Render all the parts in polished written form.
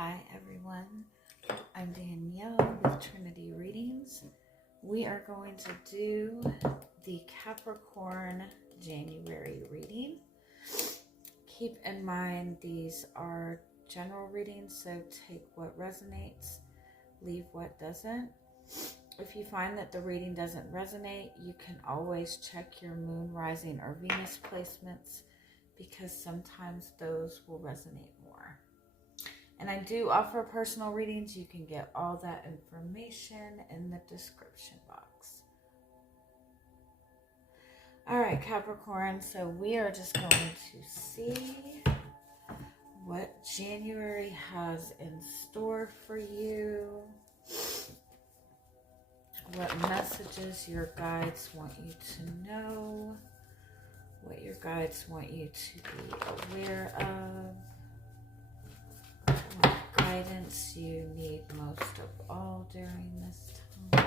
Hi everyone, I'm Danielle with Trinity Readings. We are going to do the Capricorn January reading. Keep in mind these are general readings, so take what resonates, leave what doesn't. If you find that the reading doesn't resonate, you can always check your moon, rising, or Venus placements because sometimes those will resonate more. And I do offer personal readings. You can get all that information in the description box. All right, Capricorn, so we are just going to see what January has in store for you. What messages your guides want you to know. What your guides want you to be aware of. What guidance you need most of all during this time.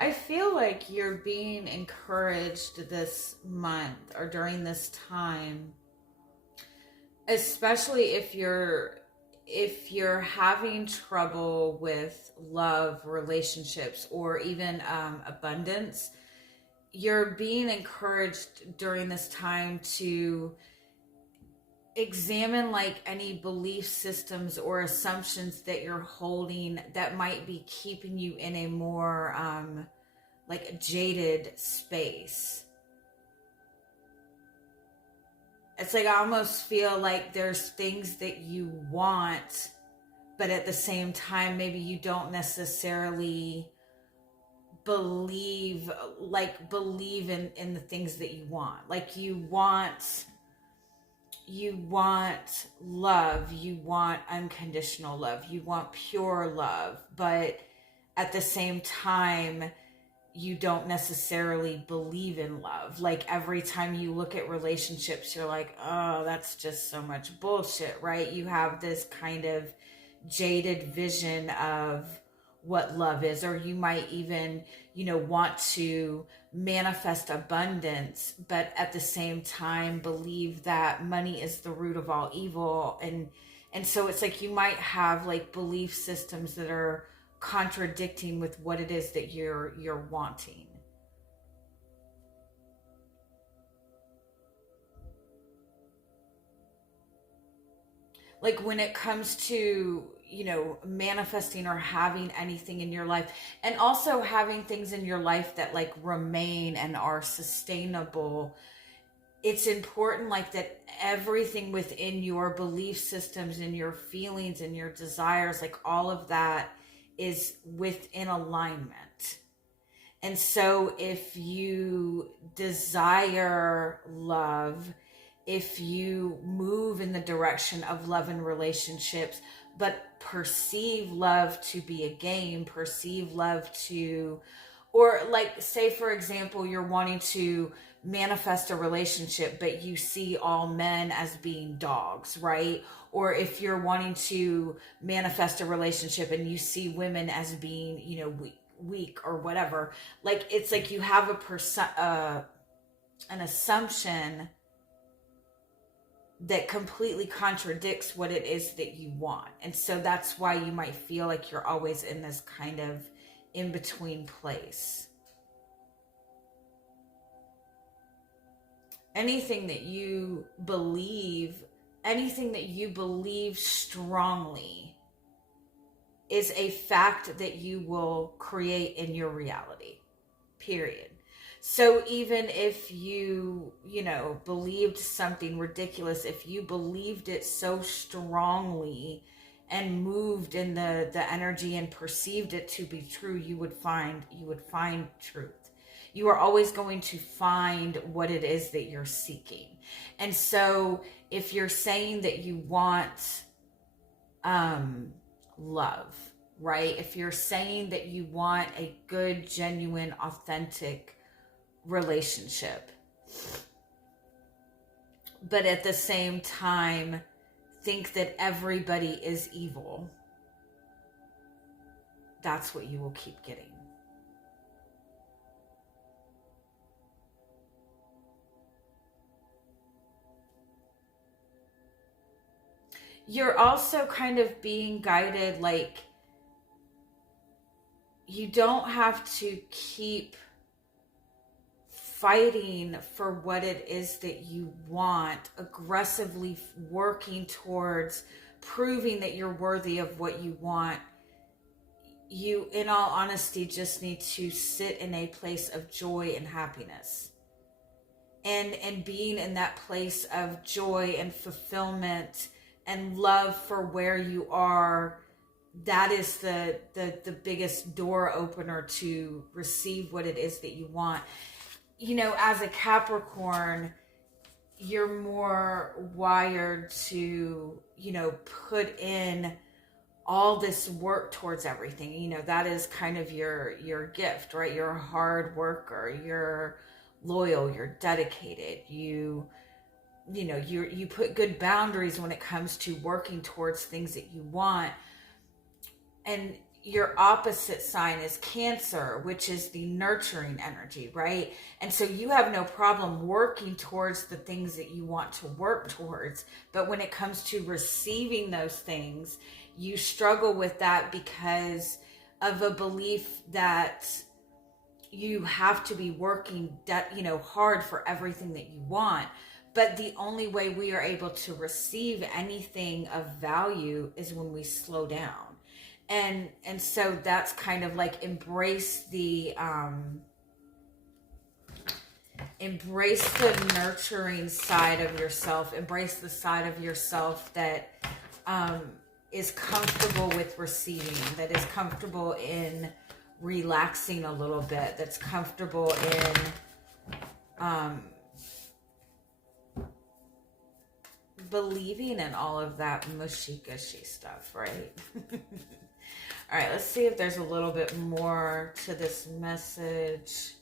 I feel like you're being encouraged this month or during this time, especially if you're having trouble with love, relationships, or even abundance. You're being encouraged during this time to examine like any belief systems or assumptions that you're holding that might be keeping you in a more like jaded space. It's like I almost feel like there's things that you want, but at the same time maybe you don't necessarily believe in the things that you want. Like you want love, you want unconditional love, you want pure love, but at the same time, you don't necessarily believe in love. Like every time you look at relationships, you're like, oh, that's just so much bullshit, right? You have this kind of jaded vision of what love is, or you might even, want to manifest abundance, but at the same time believe that money is the root of all evil. And so it's like you might have like belief systems that are contradicting with what it is that you're wanting. Like when it comes to manifesting or having anything in your life, and also having things in your life that like remain and are sustainable, it's important like that everything within your belief systems and your feelings and your desires, like all of that is within alignment. And so if you desire love, if you move in the direction of love and relationships, but perceive love to be a game, perceive love to, or like say for example, you're wanting to manifest a relationship, but you see all men as being dogs, right? Or if you're wanting to manifest a relationship and you see women as being, weak or whatever, like it's like you have an assumption that completely contradicts what it is that you want. And so that's why you might feel like you're always in this kind of in-between place. Anything that you believe strongly is a fact that you will create in your reality, period. So even if you believed something ridiculous, if you believed it so strongly and moved in the energy and perceived it to be true, you would find truth. You are always going to find what it is that you're seeking. And so if you're saying that you want love, right? If you're saying that you want a good, genuine, authentic relationship, but at the same time think that everybody is evil, that's what you will keep getting. You're also kind of being guided, like, you don't have to keep fighting for what it is that you want, aggressively working towards proving that you're worthy of what you want. You, in all honesty, just need to sit in a place of joy and happiness. And being in that place of joy and fulfillment and love for where you are, that is the biggest door opener to receive what it is that you want. You know, as a Capricorn, you're more wired to, you know, put in all this work towards everything. You know, that is kind of your gift, right? You're a hard worker, you're loyal, you're dedicated, you put good boundaries when it comes to working towards things that you want. And your opposite sign is Cancer, which is the nurturing energy, right? And so you have no problem working towards the things that you want to work towards. But when it comes to receiving those things, you struggle with that because of a belief that you have to be working, hard for everything that you want. But the only way we are able to receive anything of value is when we slow down. And so that's kind of like embrace the nurturing side of yourself. Embrace the side of yourself that is comfortable with receiving, that is comfortable in relaxing a little bit, that's comfortable in believing in all of that mushy gushy stuff, right? All right, let's see if there's a little bit more to this message.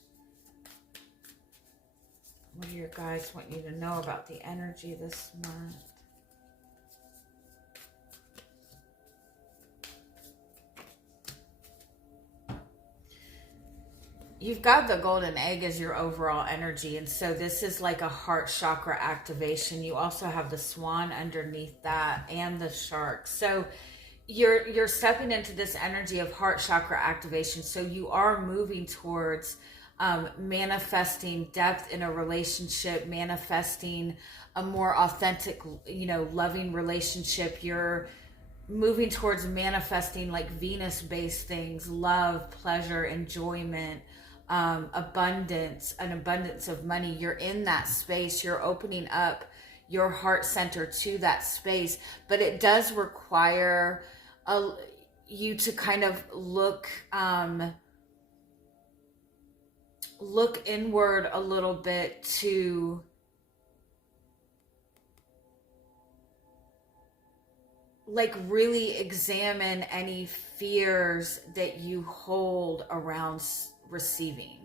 What do your guides want you to know about the energy this month? You've got the golden egg as your overall energy, and so this is like a heart chakra activation. You also have the swan underneath that and the shark. So you're stepping into this energy of heart chakra activation. So you are moving towards manifesting depth in a relationship, manifesting a more authentic, loving relationship. You're moving towards manifesting like Venus-based things, love, pleasure, enjoyment, abundance, an abundance of money. You're in that space. You're opening up your heart center to that space, but it does require you to kind of look inward a little bit to like really examine any fears that you hold around receiving.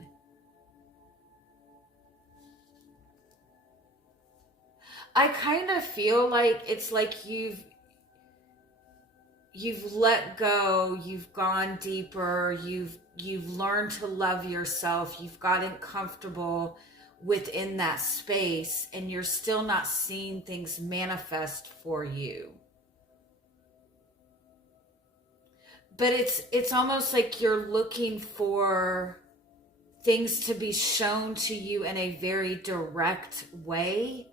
I kind of feel like it's like you've let go, you've gone deeper, you've learned to love yourself, you've gotten comfortable within that space, and you're still not seeing things manifest for you. But it's almost like you're looking for things to be shown to you in a very direct way.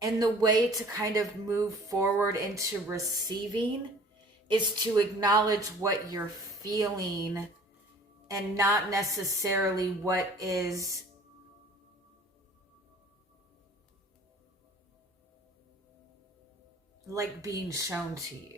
And the way to kind of move forward into receiving is to acknowledge what you're feeling and not necessarily what is like being shown to you.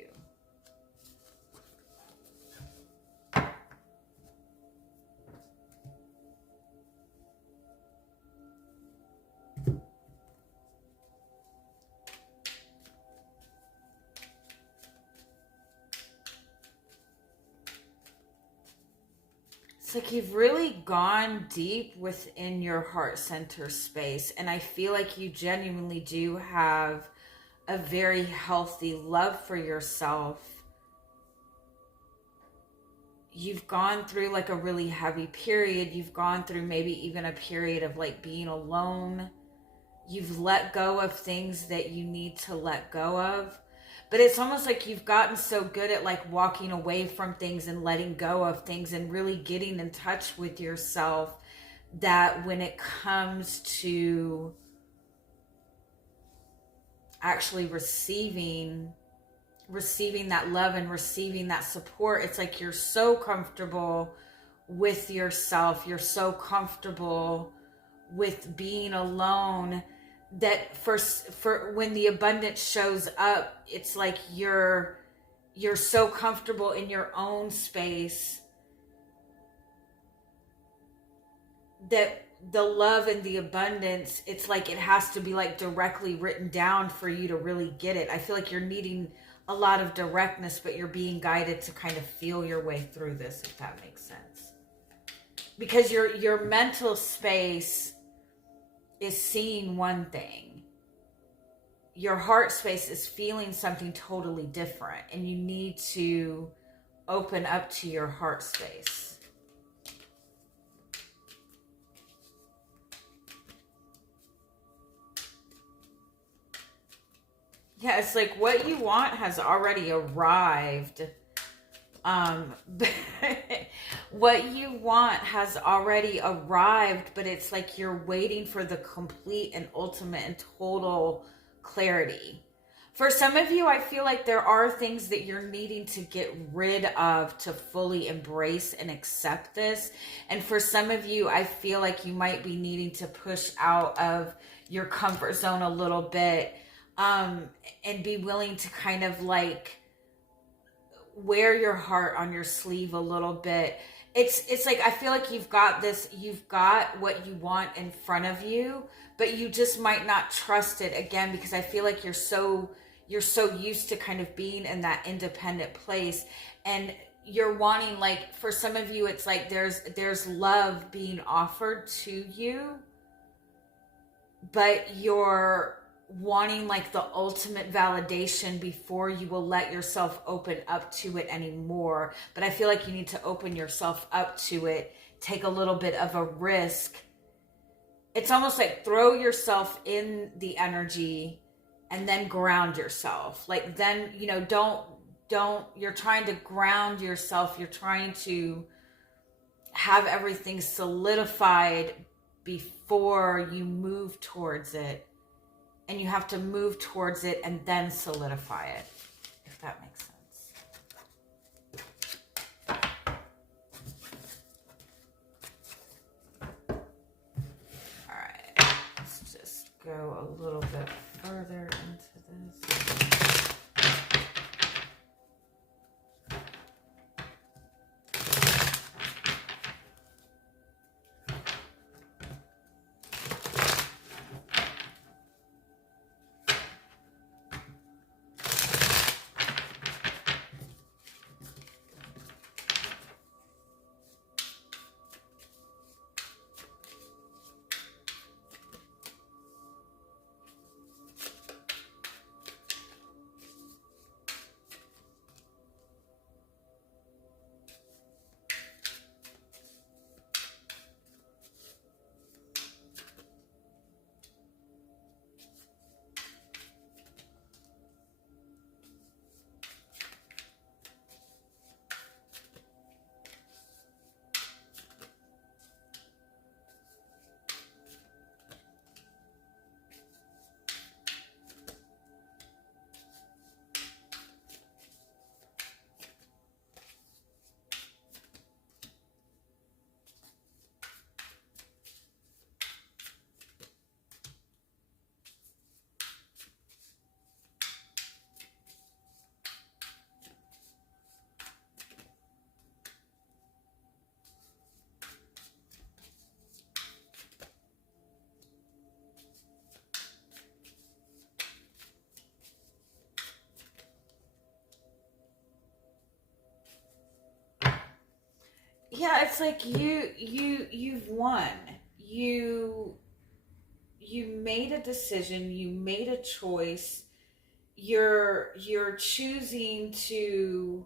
It's like you've really gone deep within your heart center space. And I feel like you genuinely do have a very healthy love for yourself. You've gone through like a really heavy period. You've gone through maybe even a period of like being alone. You've let go of things that you need to let go of. But it's almost like you've gotten so good at like walking away from things and letting go of things and really getting in touch with yourself, that when it comes to actually receiving that love and receiving that support, it's like you're so comfortable with yourself. You're so comfortable with being alone that for when the abundance shows up, it's like you're so comfortable in your own space that the love and the abundance, it's like it has to be like directly written down for you to really get it. I feel like you're needing a lot of directness, but you're being guided to kind of feel your way through this, if that makes sense. Because your mental space is seeing one thing. Your heart space is feeling something totally different, and you need to open up to your heart space. Yeah, it's like what you want has already arrived. What you want has already arrived, but it's like you're waiting for the complete and ultimate and total clarity. For some of you, I feel like there are things that you're needing to get rid of to fully embrace and accept this. And for some of you, I feel like you might be needing to push out of your comfort zone a little bit, and be willing to kind of like wear your heart on your sleeve a little bit. It's like I feel like you've got what you want in front of you, but you just might not trust it again, because I feel like you're so used to kind of being in that independent place, and you're wanting, like, for some of you it's like there's love being offered to you, but you're wanting like the ultimate validation before you will let yourself open up to it anymore. But I feel like you need to open yourself up to it, take a little bit of a risk. It's almost like throw yourself in the energy and then ground yourself. Like then, don't, you're trying to ground yourself. You're trying to have everything solidified before you move towards it. And you have to move towards it and then solidify it, if that makes sense. All right, let's just go a little bit further into this. Yeah, it's like you've won. You you made a decision, you made a choice. You're choosing to,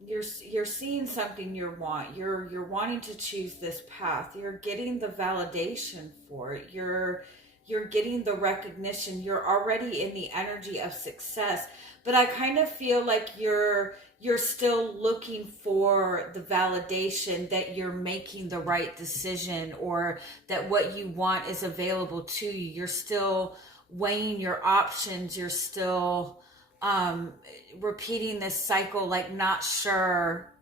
you're seeing something you're wanting to choose this path. You're getting the validation for it. You're getting the recognition. You're already in the energy of success. But I kind of feel like you're still looking for the validation that you're making the right decision, or that what you want is available to you. You're still weighing your options. You're still repeating this cycle, like not sure.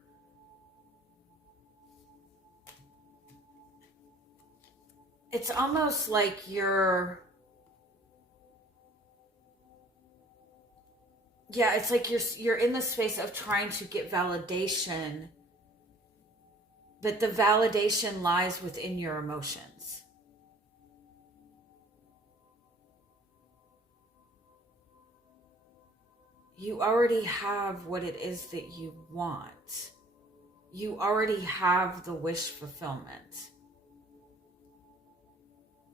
It's almost like yeah, it's like you're in the space of trying to get validation, but the validation lies within your emotions. You already have what it is that you want. You already have the wish fulfillment.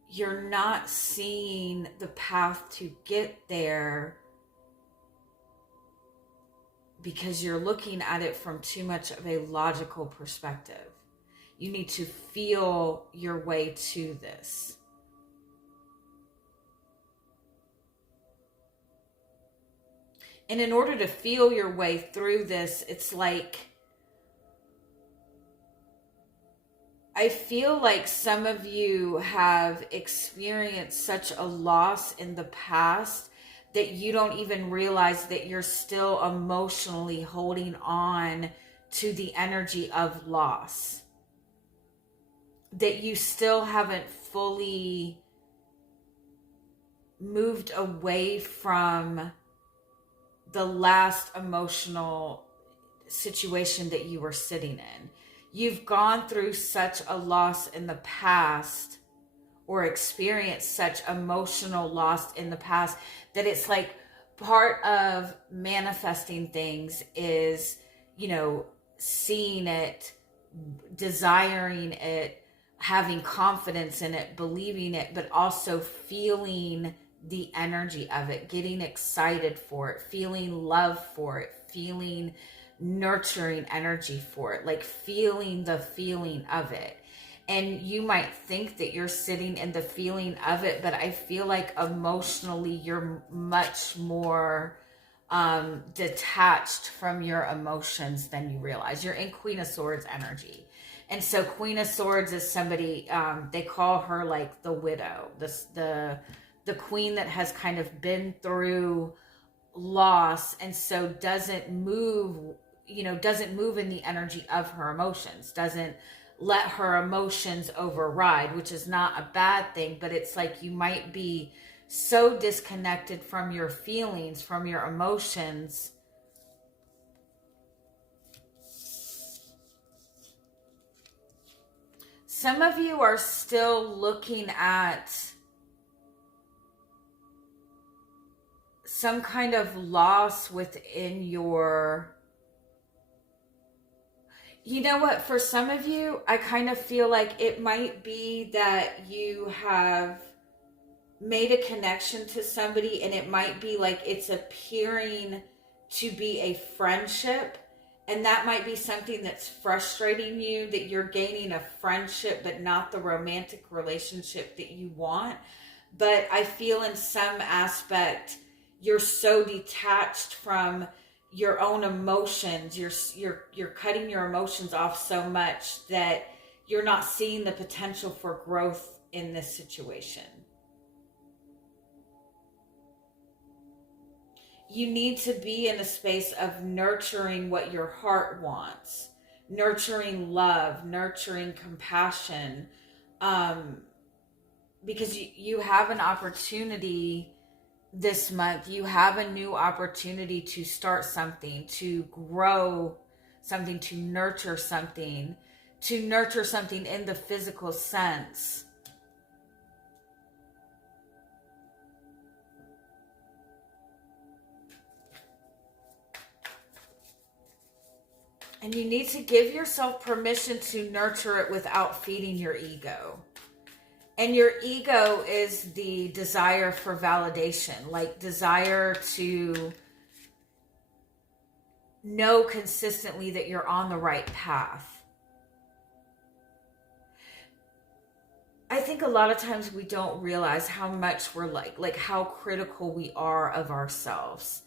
You're not seeing the path to get there because you're looking at it from too much of a logical perspective. You need to feel your way to this. And in order to feel your way through this, it's like, I feel like some of you have experienced such a loss in the past that you don't even realize that you're still emotionally holding on to the energy of loss. That you still haven't fully moved away from the last emotional situation that you were sitting in. You've gone through such a loss in the past, or experienced such emotional loss in the past, that it's like part of manifesting things is, seeing it, desiring it, having confidence in it, believing it, but also feeling the energy of it, getting excited for it, feeling love for it, feeling nurturing energy for it, like feeling the feeling of it. And you might think that you're sitting in the feeling of it, but I feel like emotionally you're much more detached from your emotions than you realize. You're in Queen of Swords energy. And so Queen of Swords is somebody, they call her like the widow, the queen that has kind of been through loss, and so doesn't move in the energy of her emotions, doesn't let her emotions override, which is not a bad thing, but it's like you might be so disconnected from your feelings, from your emotions. Some of you are still looking at some kind of loss within your, you know what, for some of you, I kind of feel like it might be that you have made a connection to somebody, and it might be like it's appearing to be a friendship, and that might be something that's frustrating you, that you're gaining a friendship but not the romantic relationship that you want. But I feel in some aspect you're so detached from your own emotions, you're cutting your emotions off so much that you're not seeing the potential for growth in this situation. You need to be in a space of nurturing what your heart wants, nurturing love, nurturing compassion, because you have an opportunity this month. You have a new opportunity to start something, to grow something, to nurture something in the physical sense. And you need to give yourself permission to nurture it without feeding your ego. And your ego is the desire for validation, like desire to know consistently that you're on the right path. I think a lot of times we don't realize how much we're like how critical we are of ourselves.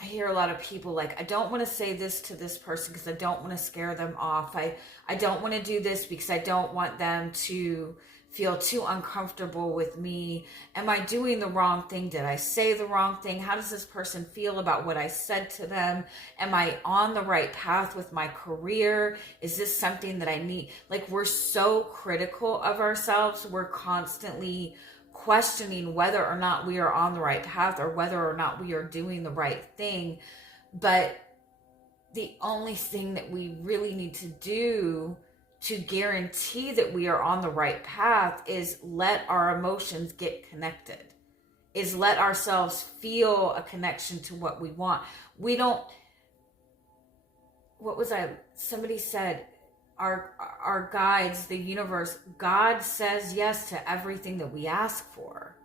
I hear a lot of people like, I don't want to say this to this person because I don't want to scare them off. I don't want to do this because I don't want them to feel too uncomfortable with me. Am I doing the wrong thing? Did I say the wrong thing? How does this person feel about what I said to them? Am I on the right path with my career? Is this something that I need? Like, we're so critical of ourselves. We're constantly questioning whether or not we are on the right path or whether or not we are doing the right thing. But the only thing that we really need to do to guarantee that we are on the right path is let our emotions get connected, is let ourselves feel a connection to what we want. We don't, somebody said, our guides, the universe, God says yes to everything that we ask for.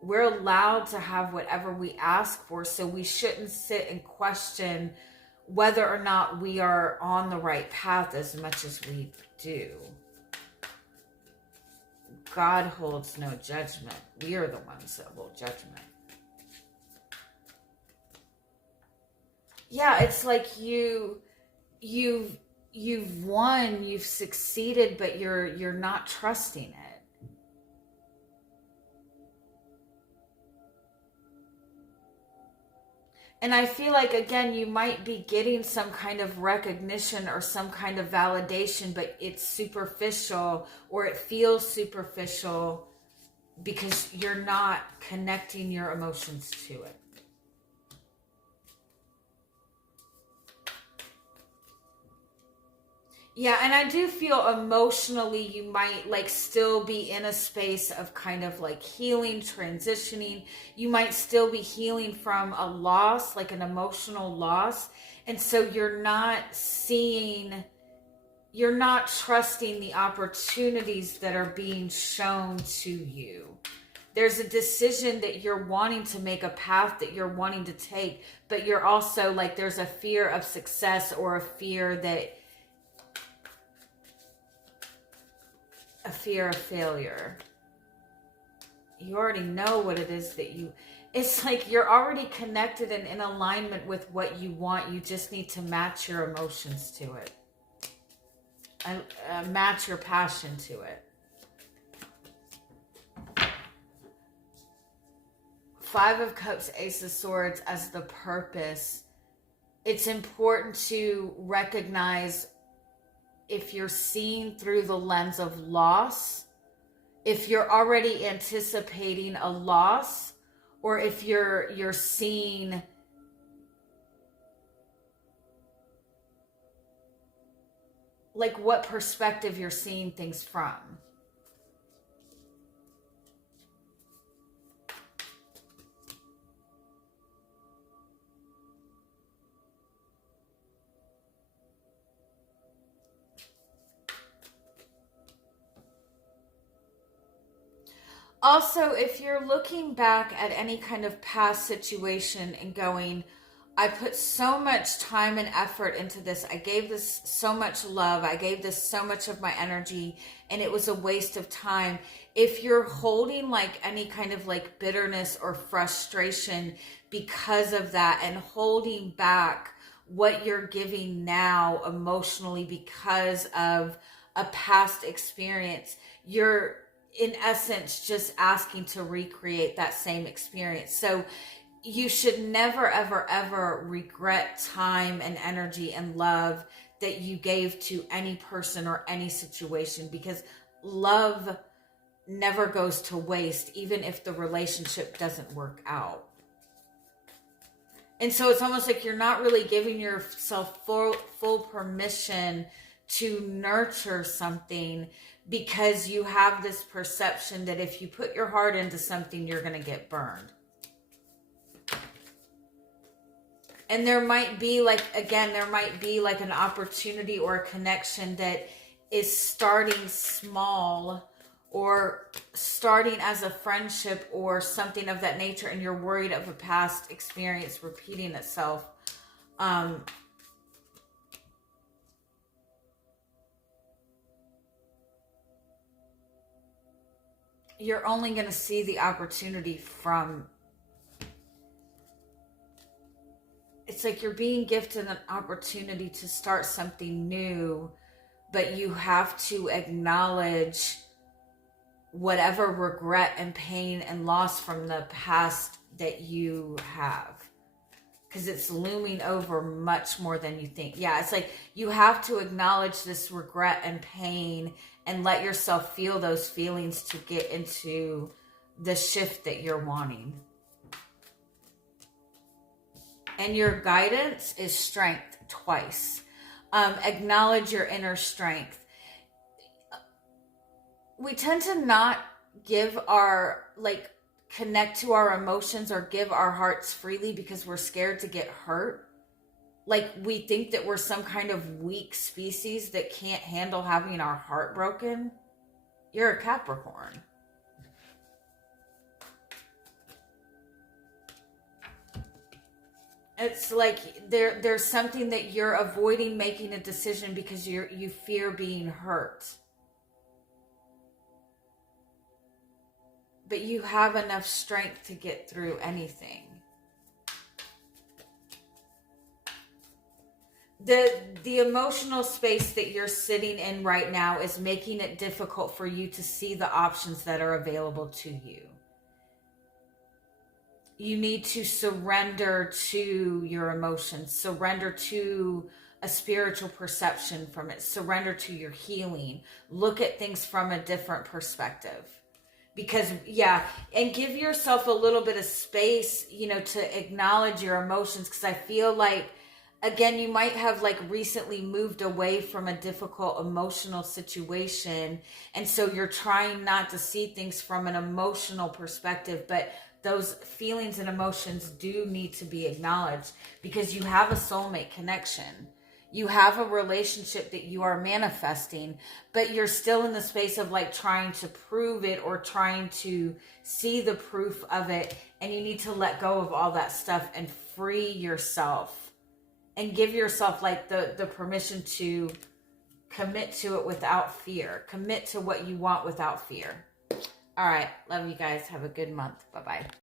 We're allowed to have whatever we ask for, so we shouldn't sit and question whether or not we are on the right path as much as we do. God holds no judgment. We are the ones that hold judgment. Yeah, it's like you've won, you've succeeded, but you're not trusting it. And I feel like, again, you might be getting some kind of recognition or some kind of validation, but it's superficial, or it feels superficial because you're not connecting your emotions to it. Yeah, and I do feel emotionally you might like still be in a space of kind of like healing, transitioning. You might still be healing from a loss, like an emotional loss. And so you're not trusting the opportunities that are being shown to you. There's a decision that you're wanting to make, a path that you're wanting to take, but you're also like, there's a fear of success or a fear of failure. You already know what it is that it's like you're already connected and in alignment with what you want. You just need to match your emotions to it. Match your passion to it. 5 of Cups, Ace of Swords as the purpose. It's important to recognize if you're seeing through the lens of loss, if you're already anticipating a loss, or if you're seeing like what perspective you're seeing things from. Also, if you're looking back at any kind of past situation and going, I put so much time and effort into this. I gave this so much love. I gave this so much of my energy, and it was a waste of time. If you're holding like any kind of like bitterness or frustration because of that, and holding back what you're giving now emotionally because of a past experience, you're in essence just asking to recreate that same experience. So you should never, ever, ever regret time and energy and love that you gave to any person or any situation, because love never goes to waste, even if the relationship doesn't work out. And so it's almost like you're not really giving yourself full permission to nurture something, because you have this perception that if you put your heart into something, you're going to get burned. And there might be like, again, there might be like an opportunity or a connection that is starting small or starting as a friendship or something of that nature, and you're worried of a past experience repeating itself. You're only going to see the opportunity from, it's like you're being gifted an opportunity to start something new, but you have to acknowledge whatever regret and pain and loss from the past that you have, because it's looming over much more than you think. Yeah, it's like you have to acknowledge this regret and pain and let yourself feel those feelings to get into the shift that you're wanting. And your guidance is strength twice. Acknowledge your inner strength. We tend to not give our, like, connect to our emotions or give our hearts freely because we're scared to get hurt. Like, we think that we're some kind of weak species that can't handle having our heart broken. You're a Capricorn. It's like there's something that you're avoiding making a decision because you fear being hurt. But you have enough strength to get through anything. The emotional space that you're sitting in right now is making it difficult for you to see the options that are available to you. You need to surrender to your emotions, surrender to a spiritual perception from it, surrender to your healing, look at things from a different perspective. Because, yeah, and give yourself a little bit of space, you know, to acknowledge your emotions. Because I feel like, again, you might have like recently moved away from a difficult emotional situation. And so you're trying not to see things from an emotional perspective. But those feelings and emotions do need to be acknowledged because you have a soulmate connection. You have a relationship that you are manifesting, but you're still in the space of like trying to prove it or trying to see the proof of it. And you need to let go of all that stuff and free yourself and give yourself like the permission to commit to it without fear. Commit to what you want without fear. All right. Love you guys. Have a good month. Bye-bye.